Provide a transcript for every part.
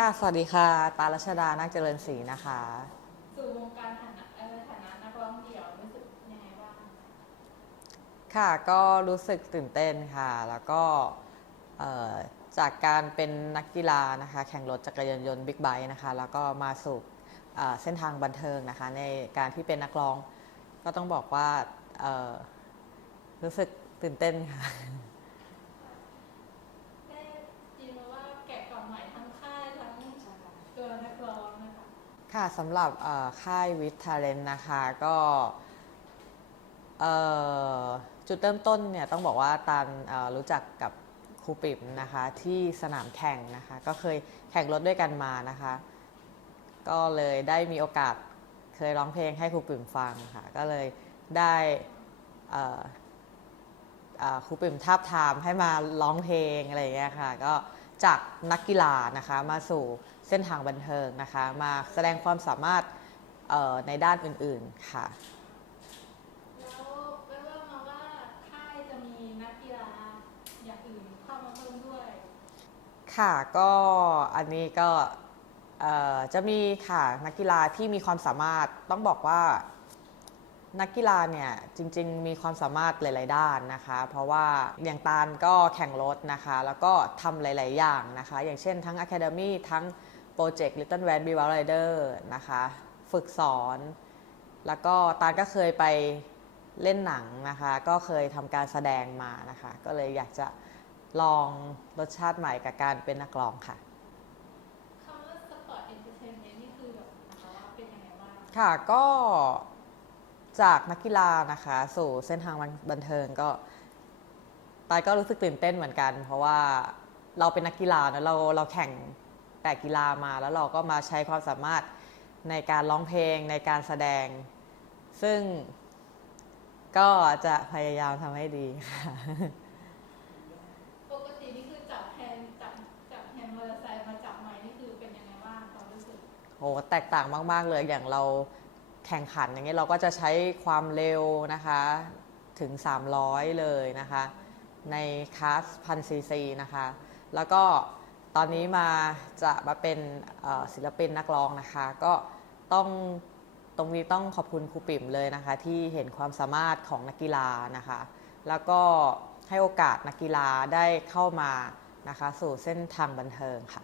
ค่ะ สวัสดีค่ะตาลัชดา นักเจริญศรีนะคะ สู่วงการฐานะเอ่อฐานะนักร้องเดี่ยวรู้สึกยังไงบ้าง ค่ะ ก็รู้สึกตื่นเต้นค่ะ แล้วก็เอ่อจากการเป็นนักกีฬานะคะ แข่งรถจักรยานยนต์บิ๊กไบค์นะคะ แล้วก็มาสู่เอ่อเส้นทางบันเทิงนะคะ ในการที่เป็นนักร้อง ก็ต้องบอกว่าเอ่อรู้สึกตื่นเต้นค่ะ ได้ยินมาว่าแกะกล่องใหม่ทั้งค่ายทั้งตัวนักร้องนะคะ ค่ะสำหรับค่ายวิททาเลนนะคะก็จุดเริ่มต้นเนี่ยต้องบอกว่าตาลเอ่อรู้จักกับครูปิ่มนะคะที่สนามแข่งนะคะก็เคยแข่งรถด้วยกันมานะคะ ก็เลยได้มีโอกาสเคยร้องเพลงให้ครูปิ่มฟังค่ะก็เลยได้ครูปิ่มทาบทามให้มาร้องเพลงอะไรอย่างเงี้ยค่ะก็ จากนักกีฬานะคะมาสู่เส้นทางบันเทิงนะคะ มาแสดงความสามารถเอ่อในด้านอื่นๆค่ะแล้วแววๆมาว่าค่ายจะมีนักกีฬาอย่างอื่นเข้ามาเพิ่มด้วยค่ะก็อันนี้ก็เอ่อจะมีค่ะนักกีฬาที่มีความสามารถต้องบอกว่า นักกีฬาเนี่ยจริง ๆ มีความสามารถหลาย ๆ ด้านนะคะ เพราะว่าอย่างตาลก็แข่งรถนะคะ แล้วก็ทำหลาย ๆ อย่างนะคะ อย่างเช่นทั้ง Academy ทั้งโปรเจกต์ Little Van b e w a Rider นะคะ ฝึกสอน แล้วก็ตาลก็เคยไปเล่นหนังนะคะ ก็เคยทำการแสดงมานะคะ ก็เลยอยากจะลองรสชาติใหม่กับการเป็นนักร้องค่ะคำว่าสปอร์ตเอนเตอร์เทนเมนต์นี่คือแบบนะคะว่าเป็นยังไงบ้างค่ะก็ จากนักกีฬานะคะ สู่เส้นทางบันเทิงก็ตายก็รู้สึกตื่นเต้นเหมือนกัน เพราะว่าเราเป็นนักกีฬานะเราเราแข่งแต่กีฬามาแล้วเราก็มาใช้ความสามารถในการร้องเพลงในการแสดง ซึ่งก็จะพยายามทำให้ดีค่ะปกตินี่คือจับแฮนด์จับจับแฮนด์มอเตอร์ไซค์มาจับไม้นี่คือเป็นยังไงบ้างความรู้สึกโอ้แตกต่างมาก ๆ เลยอย่างเรา แข่งขันอย่างเงี้ยเราก็จะใช้ความเร็วนะคะถึง 300 เลยนะคะ ในคลาสพันซีซีนะคะ แล้วก็ตอนนี้มาจะมาเป็นศิลปินนักร้องนะคะ ก็ต้องตรงนี้ต้องขอบคุณครูปิ่มเลยนะคะ ที่เห็นความสามารถของนักกีฬานะคะ แล้วก็ให้โอกาสนักกีฬาได้เข้ามานะคะ สู่เส้นทางบันเทิงค่ะ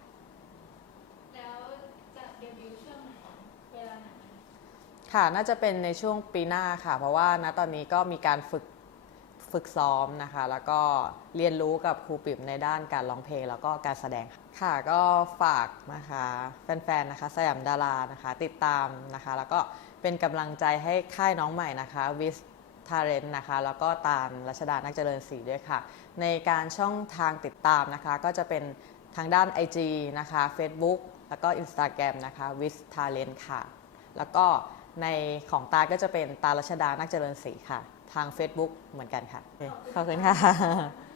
แล้วจะเดบิวต์ช่วงไหนเวลาไหน ค่ะน่าจะเป็นในช่วงปีหน้าค่ะ เพราะว่าณตอนนี้ก็มีการฝึกฝึกซ้อมนะคะ แล้วก็เรียนรู้กับครูปิ่มในด้านการร้องเพลงแล้วก็การแสดงค่ะค่ะก็ฝากนะคะแฟนๆนะคะสยามดารานะคะ ติดตามนะคะ แล้วก็เป็นกำลังใจให้ค่ายน้องใหม่นะคะวิสทาเรนนะคะ แล้วก็ตาลรัชดานักเจริญศรีด้วยค่ะ ในการช่องทางติดตามนะคะ ก็จะเป็นทางด้าน IG นะคะ Facebook แล้วก็ Instagram นะคะ w i s t a l e n t ค่ะ แล้วก็ ในของตาก็จะเป็นตารัชดานักเจริญศรีค่ะ ทาง Facebook เหมือนกันค่ะ ขอบคุณค่ะ